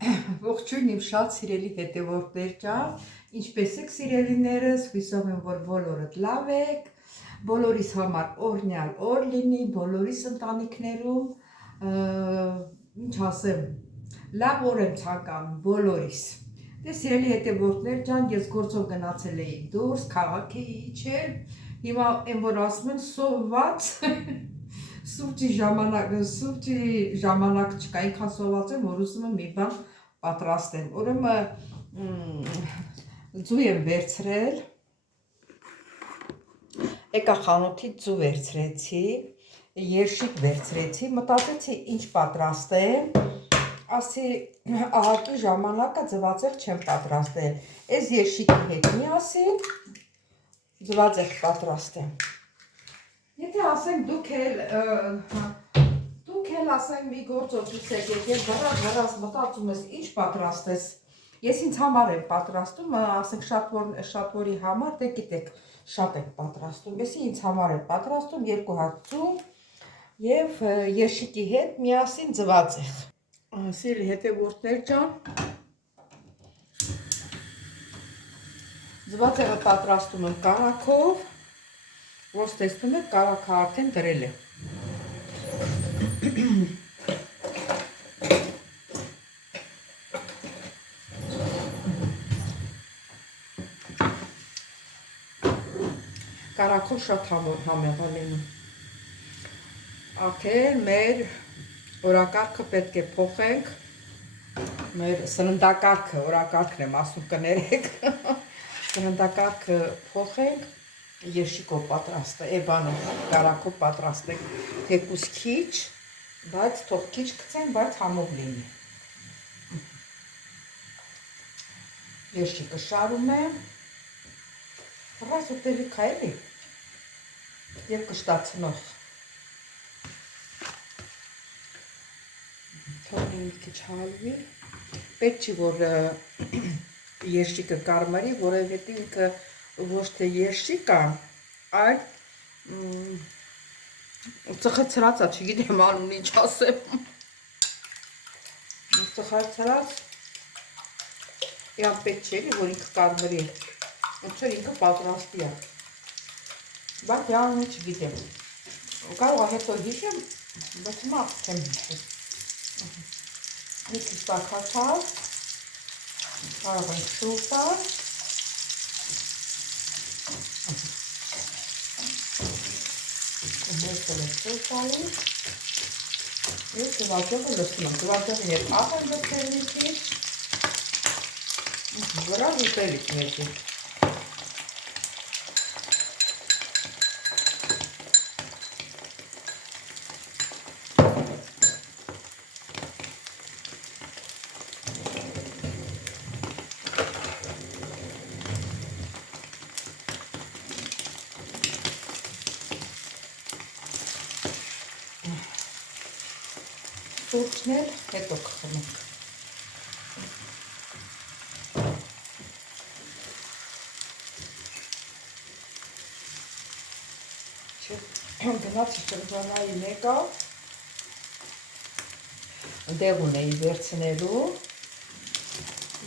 Ողջույն իմ շատ սիրելի հետևորդներ ջան, ինչպես եք սիրելիներս, հույսով եմ, որ բոլորդ լավ եք, բոլորիս համար օրհնյալ օր լինի, բոլորիս ընտանիքներում, ինչ ասեմ, լավ օր եմ ցանկանում բոլորիս։ Դե սիրելի հետևորդներ ջան, ես գործով գնացել էի դուրս, քաղաք էի իջել, հիմա այն որ ասում են սոված Սուրճի ժամանակ չկա, ինքան սոված եմ, որ ուզում եմ մի բան պատրաստեմ, ուրեմն ձու եմ վերցրել, եկա խանութից ձու վերցրեցի, երշիկ վերցրեցի, մտածեցի ինչ պատրաստեմ, ասի ահագի ժամանակը ձվածեղ չեմ պատրաստել, այս երշիկի հետ միասին ձվածեղ պատրաստեմ։ Եթե ասենք դուք էլ ասենք մի գործով դուս եք եկել վրաս մտածում ես ինչ պատրաստես, ես ինձ համար եմ պատրաստում, ասենք շատվորի համար, դե գիտեք շատ եք պատրաստում, ես ինձ համար եմ պատրաստում 2 հատ ձու և երշիկի հետ միասին ձվածեղ։ Սիրելի հետևորդներ ջան, ձվածեղը պատրաստում եմ կարագով, ոնց տեսնում եք, կարագը արդեն դրել է։ Կարագով շատ համեղ է լինում։ Արդեն մեր օրակարգը պետք է փոխենք, մեր սննդակարգը, օրակարգն եմ ասում կներեք, սննդակարգը փոխենք, երշիկով պատրաստենք, կարագով պատրաստենք, թեկուզ քիչ, բայց թող քիչ գցենք, բայց համով լինի։ Երշիկը շարում եմ, ռազ ուտելիք է էլի, և կշտացնող։ Թող մի քիչ հալվի, պետք չի, որ երշիկը կարմրի, որովհետև ինքը ոչ թե երշիկ է, այլ ծխեցրած է, չգիտեմ անուն ինչ ասեմ։ Ծխեցրած, իրան պետք չէ, որ ինքը կարմրի, ոնց որ ինքը պատրաստի է, բայց անունը չգիտեմ, կարող է հետո հիշեմ, բայց հիմա չեմ հիշում։ Մի քիչ տաքացավ, կարող ենք սուր տալ, մեսել եմ սուր տալի, և ձվածեղը լցնում եմ, ձվածեղին և աղ եմ լցել մի քիչ, վրա ուտելիք մեզի։ Սուրճն էլ հետո կխմենք։ Գնացի շրջանայի մեկը, դեղ ունեի վերցնելու,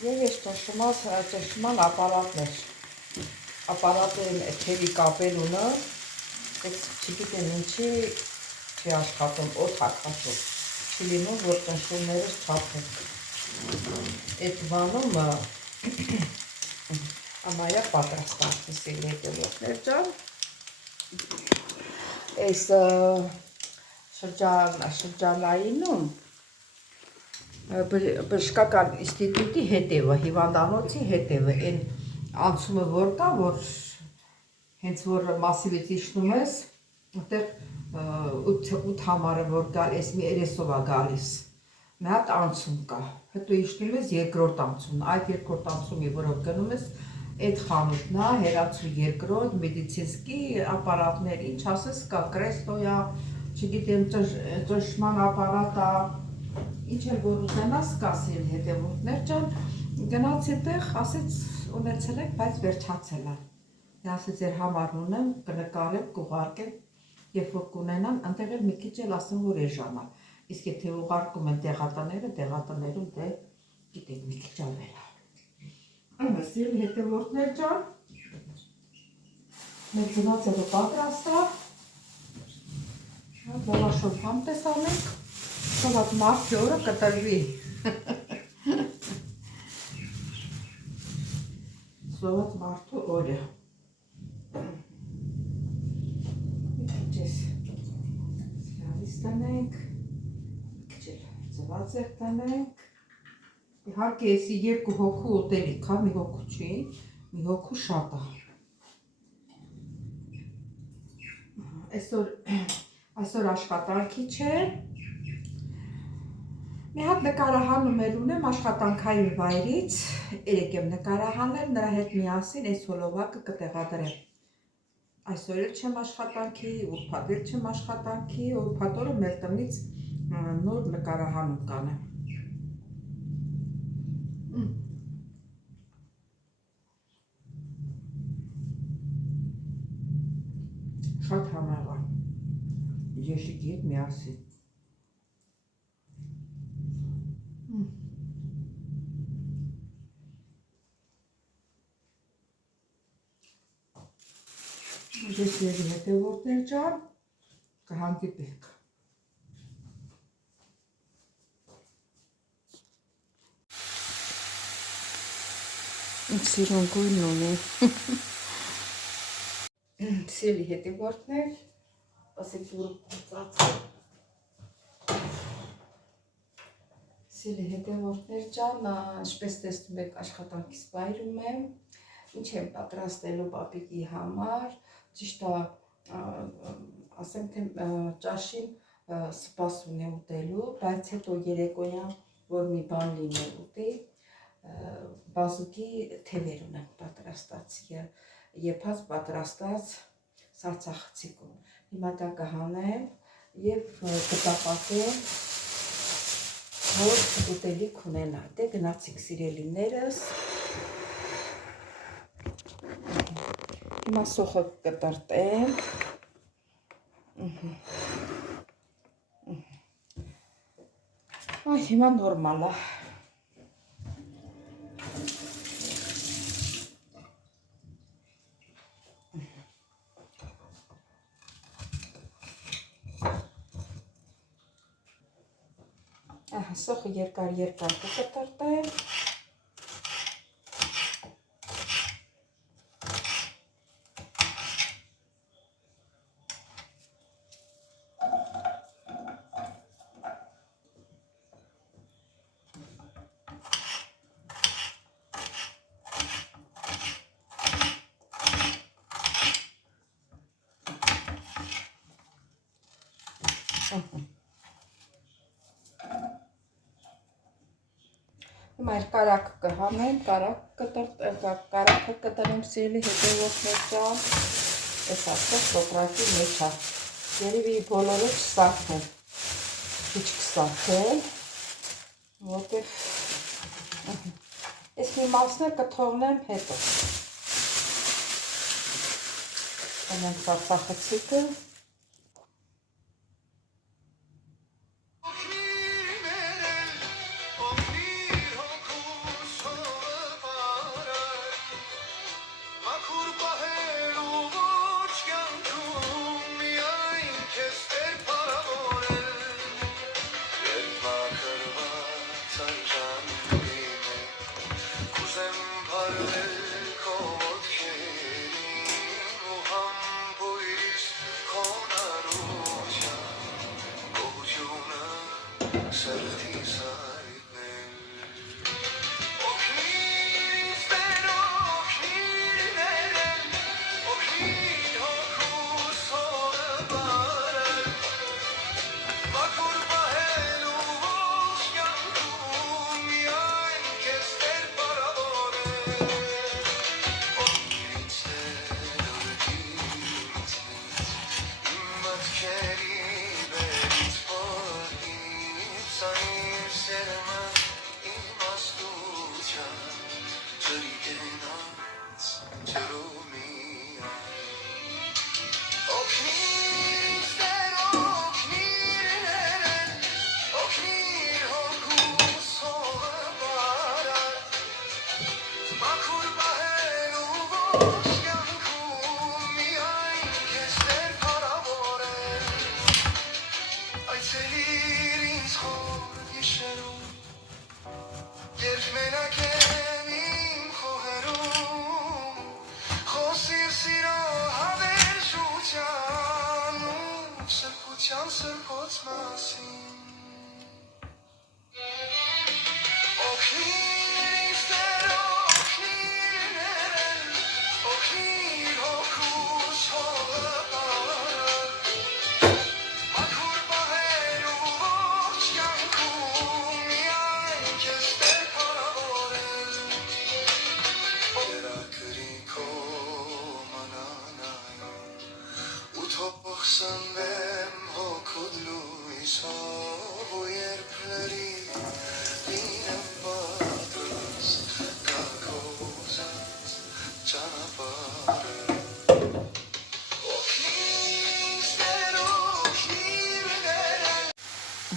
և ես ճշման ապարատներ, ապարատը թելի կապելունը, չգիտեմ ինչի չի աշխատում, օդ հակաշում, չի լինում, որ ճնշումներս չափեն։ Այդ բանում ամայա պատրաստանքի սիրելի հետևորդներ ջան, այս շրջանայինում բժշկական ինստիտուտի հետևը, հիվանդանոցի հետևը, այն անցումը որ կա, որ հենց որ մասիվից իջնում ես, այդտեղ 8 համարը որ գալ, այս մի 30-ով է գալիս, մի հատ անցում կա, հետո իջնում ես երկրորդ անցումն, այդ երկրորդ անցումի որով գնում ես, այդ խանութն է, հեռացու երկրորդ, մեդիցինսկի ապարատներ, ինչ ասես կա, կրեստոյա, չգիտեմ, ճնշման ապարատա, ինչ էլ որ ուզենաս կա սիրելի հետևորդներ ջան, գնացի տեղ, ասեց ունեցել եք, բայց վերջացել է։ Ասեց ձեր համար ունեմ, կնկարեմ, կուղարկեմ, երբ որ կունենան, այնտեղ էլ մի քիչ էլ ասեմ, որ էժան է։ Իսկ եթե ուղարկում են դեղատները, դեղատներում դե գիտեք մի քիչ ավել։ Սիրելի հետևորդներ ջան, մեր գնացելը պատրաստ է։ Լավաշով համտես անենք, թողած մարդի օրը կտրվի։ Սոված մարդու օրը։ Մի քիչ սրավից տնենք, մի քիչ ծվածեղ տնենք։ Իհարկե եսի երկու հոգու ուտելիք է, մի հոգու չի, մի հոգու շատ է։ Այսօր աշխատանքի չէ։ Մի հատ նկարահանում ունեմ աշխատանքային վայրից, երեկ եմ նկարահանել, նրա հետ միասին այս հոլովակը կտեղադրեմ։ Այսօր էլ չեմ աշխատանքի, ուրբաթ էլ չեմ աշխատանքի, ուրբաթ օրը մեր տնից նոր նկարահանում կանեմ։ Շատ համեղ է, եշիկի հետ միասին։ Ես երի հետևորդներ ջան, կհանդիպենք։ Սիրուն գույն ունի։ Սիրելի հետևորդներ, ասեք որ ծածկ։ Սիրելի հետևորդներ ջան, ինչպես տեսնում եք աշխատանքից վայրում եմ, ինչ եմ պատրաստելու պապիկի համար, ճիշտ է, ասեմ թե ճաշին սպասուն է ուտելու, բայց հետո երեկոյան որ մի բան լինի ուտի, բազուկի թևեր ունեմ պատրաստած, եփած պատրաստած սարցախցիկում։ Հիմա դա կհանեմ եւ կտապակեմ, որ ուտելիք ունենա։ Դե գնացինք սիրելիներս։ Հիմա սոխը կտրտեմ։ Այ հիմա նորմալ է։ Սոխը երկար կկտրտեմ։ Հիմա կարակը կհանեմ, կարակը կտրեմ սիրելի հետևորդներ ջան, այս ասած տոպրակի մեջ է, երևի բոլորը չսարքեմ, քիչ կսարքել, որտեղ այս մի մասն կթողնեմ հետո, տնենք սարսախցիկը,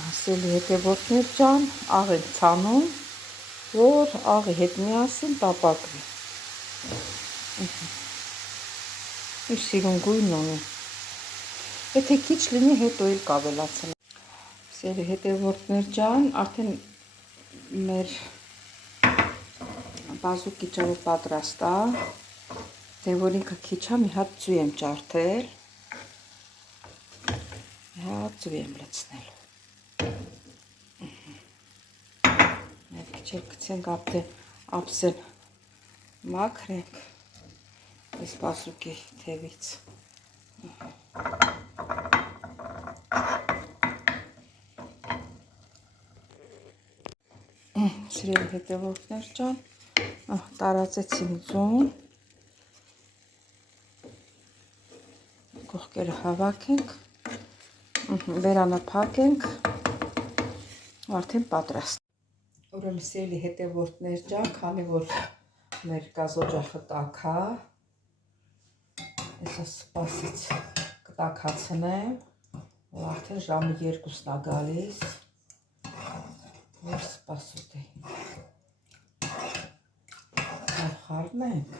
Ասելի հետևորդներ ջան, աղ ենք ցանում, որ աղի հետ միասին տապակվի։ Իր սիրուն գույն ունի։ Եթե քիչ լինի, հետո էլ կավելացնեմ։ Ասելի հետևորդներ ջան, արդեն մեր բազուկի ջրը պատրաստ է, դե որ ինքը քիչ է, մի հատ ծու եմ ջարդել, մի հատ ծու եմ լցնել։ Մեր քիչ էլ գցենք ափսեն մաքրենք այս բազուկի թևից։ Սիրելի հետևորդներ ջան, տարածեցին ձուն, կողքերը հավաքենք, վերանը փակենք, արդեն պատրաստ։ Ուրեմն սիրելի հետևորդներ ջան, քանի որ մեր գազօջախը տաք է, ես սպասից կտաքացնեմ, որ արդեն ժամը 2-ն է գալիս, որ սպասուտ է։ Խառնենք։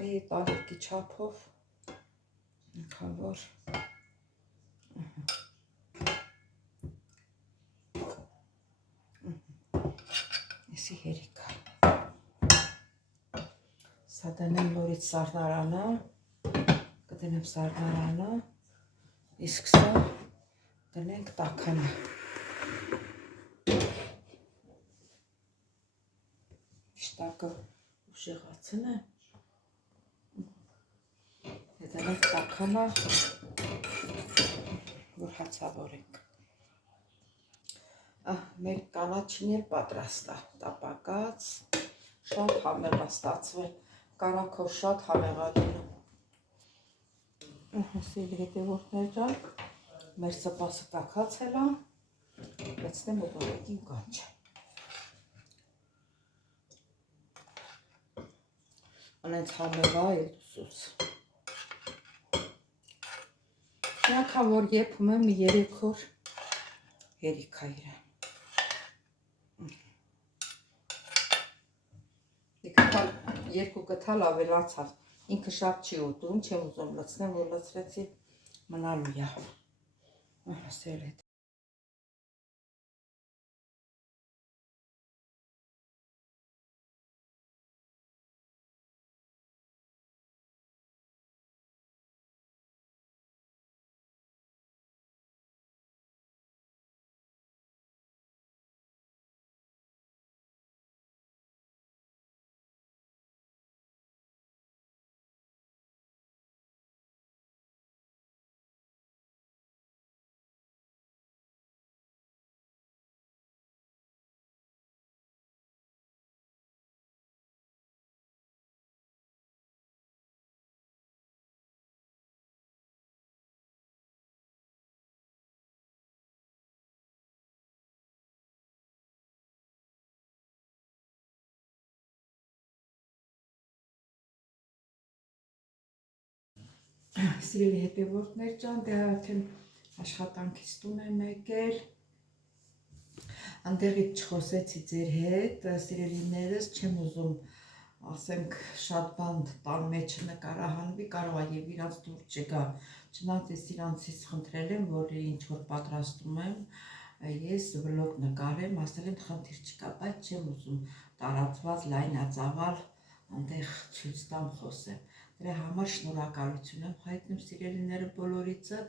Մի տարեկի չափով, այնքան որ Եսի հերիք է։ Սա դնեմ նորից սառնարանը, կդնեմ սառնարանը, իսկ սա դնենք տաքանը։ Իշտակը ուժեղացնեմ, դնենք տաքանը, որ հացավորենք։ Մեր կանաչին էլ պատրաստ է, տապակած, շատ համեղ է ստացվել, կարակով շատ համեղ է լինում։ Սիրելի հետևորդներ ջան, մեր սպասը տաքացել է, լցնեմ օտոմատիկին կանչ։ Անենց համեղ է էլ դուսուց։ Միակա որ եփում եմ 3 օր հերիք է իրան։ Երկու կթալ ավելացավ, ինքը շատ չի ուտում, չեմ ուզում լցնեմ, որ լցրեցի մնալու է։ Ասել հետ։ Սիրելի հետևորդներ ջան, դե արդեն աշխատանքից տուն եմ եկել, Անդեղից չխոսեցի ձեր հետ, սիրելիներս, չեմ ուզում, ասենք, շատ բան տան մեջ նկարահանվի, կարող է եւ իրանց դուր չգա։ Չնայած ես իրանցից խնդրել եմ, որ ինչ որ պատրաստում եմ, ես վլոգ նկարեմ, ասել եմ խնդիր չկա, բայց չեմ ուզում տարածված լայնածավալ այնտեղ ցույց տամ խոսեմ։ Դրա համար շնորհակալություն եմ հայտնում սիրելիները բոլորիցդ,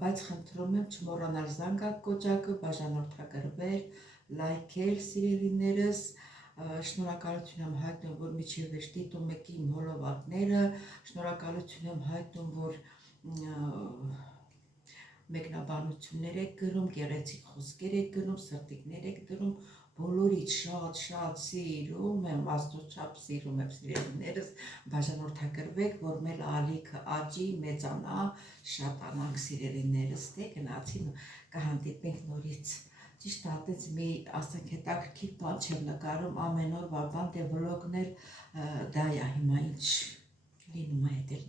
բայց խնդրում եմ չմոռանալ զանգակ կոճակը, բաժանորդագրվել, լայքել սիրելիներս, շնորհակալություն եմ հայտնում, որ միջև վերջ դիտում եք իմ հոլովակները, շնորհակալություն եմ հայտնում, որ մեկնաբանություններ եք գրում, գեղեցիկ խոսքեր եք գրում, սրտիկներ եք դրում, բոլորից շատ սիրում եմ, աստուծապ սիրում եմ սիրելիներս, բաժանորդագրվեք, որ մեր ալիքը աճի, մեծանա, շատանանք սիրելիներս, դե գնացի կհանդիպենք նորից։ Ճիշտ ատեց մի, ասենք, հետաքրքիր բան չեմ նկարում, ամեն օրվա բան, դե վլոգն էլ դա է հիմա ինչ լինում է, հետ էլ